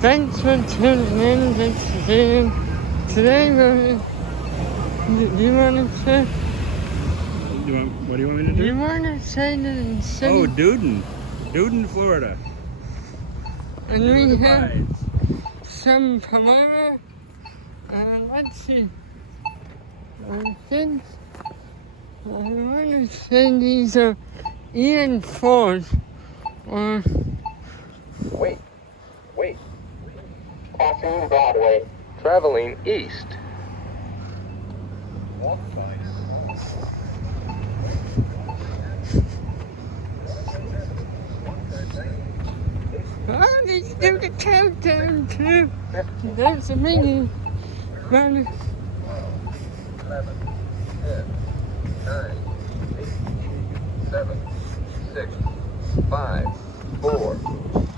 Thanks for tuning in. This is Duden. Today, do you want to say? What do you want me to do? Do you want to say the city? Oh, Duden. Duden, Florida. And we have some Polara. Let's see. I think I want to say these are Ian Ford. Or Wait. Crossing Broadway. Traveling east. Walk sign. oh, let's do the countdown too. There's a meeting. 11, 10, 9, 8, 7, 6, 5, 4,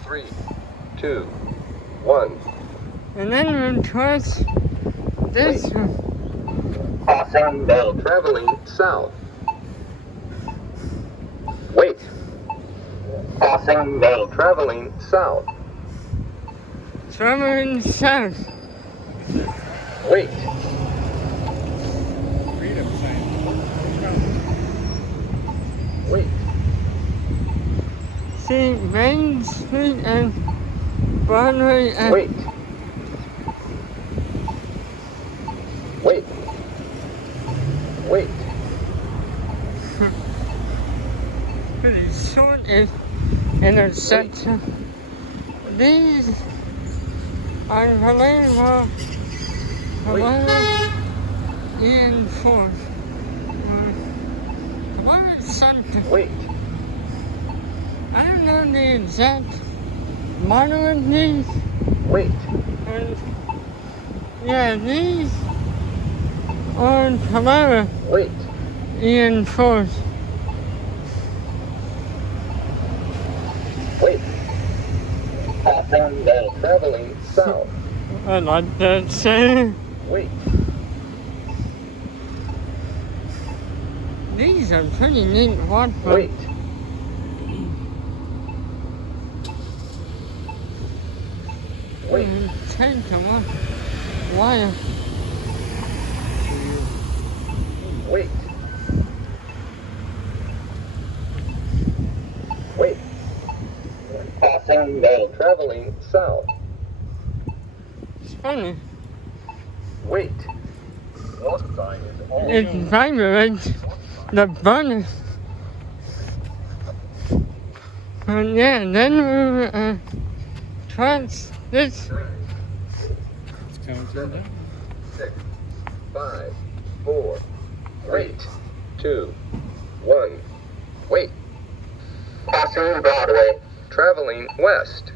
3, 2, 1. And then we'll cross this one. Crossing Bell. Traveling south. Wait. Crossing Bell. Traveling south. Traveling south. Wait. Freedom sign. Wait. See Main Street and Broadway and Wait. Wait. Wait. pretty short intersection. These are Polara and Ford. Polara Center. Wait. I don't know the exact model of these. Wait. And yeah, these are Polara Wait. and Ford. Wait. Crossing Bell. Traveling south. I like that saying. Wait. These are pretty neat water. Wait. Wait. Take a look. Wire. Wait. Wait. Crossing Bell. Traveling south. It's funny. Wait. Walk sign is on. It vibrates the button. And yeah, then we trans this. It's counting down. 6, 5, 4, 3, 2, 1. Wait. Crossing Broadway. Traveling west.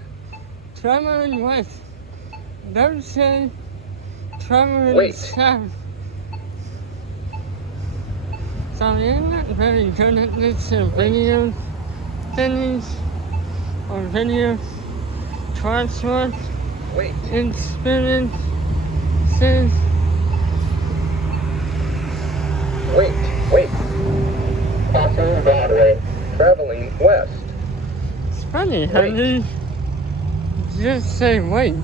Traveling west. Don't say traveling Wait. south. So you're not very good at this video things or video crosswalk Wait. experiences. Wait. Crossing Broadway. Traveling west. It's funny how Wait. they just say wait.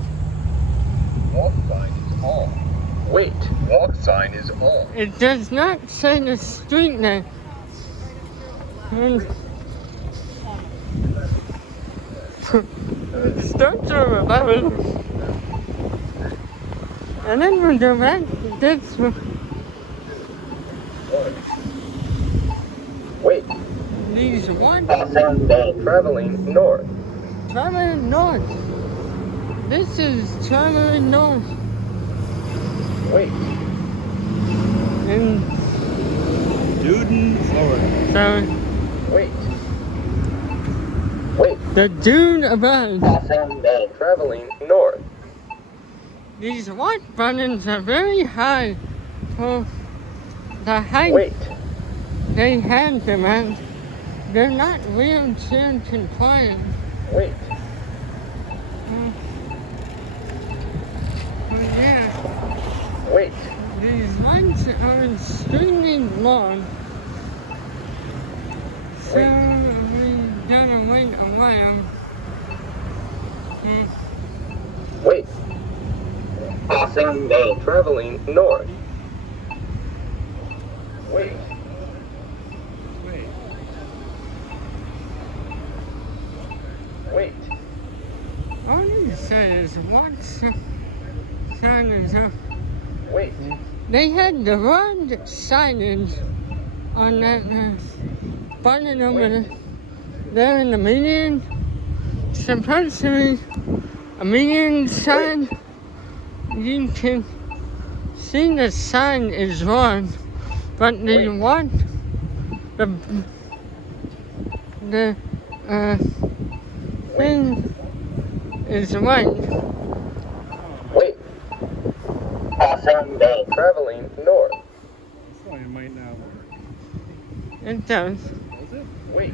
Walk sign is on. Wait. Walk sign is on. It does not say the street name. And it starts over 11. And then we go back to this one. Wait. These one Crossing Bell. Traveling north. traveling north. This is traveling north. Wait. And Duden, Florida. so Wait. Wait. the dude above. Crossing Bell. Traveling north. These white buttons are very high for the height Wait. they had them at. They're not wheelchair compliant. Wait. But yeah, Wait. these lights are extremely long. So we gotta wait a while. Wait. Passing lane. Traveling north. Wait. Wait. Wait. All you say is what sign is up. Wait. They had the wrong signage on that button over there in the median. Supposed to be a median sign. You can see the sign is wrong, but the one, the thing is right. Wait. Passing lane. Traveling north. So it might not work. It does. Does it? Wait.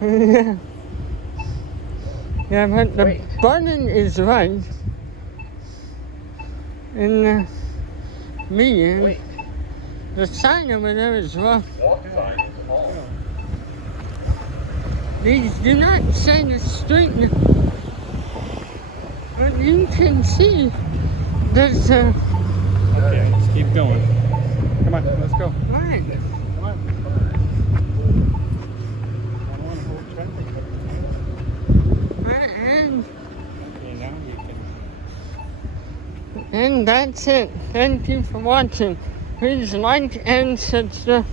Yeah. Yeah, but the Wait. button is right. And the median, Wait. the sign over there is wrong. Walk sign is on. These do not say the street, but you can see there's a Okay, let's keep going. Come on, let's go. line. Come on. I don't want to hold traffic. And, Okay, now you can. and that's it. Thank you for watching. Please like and subscribe.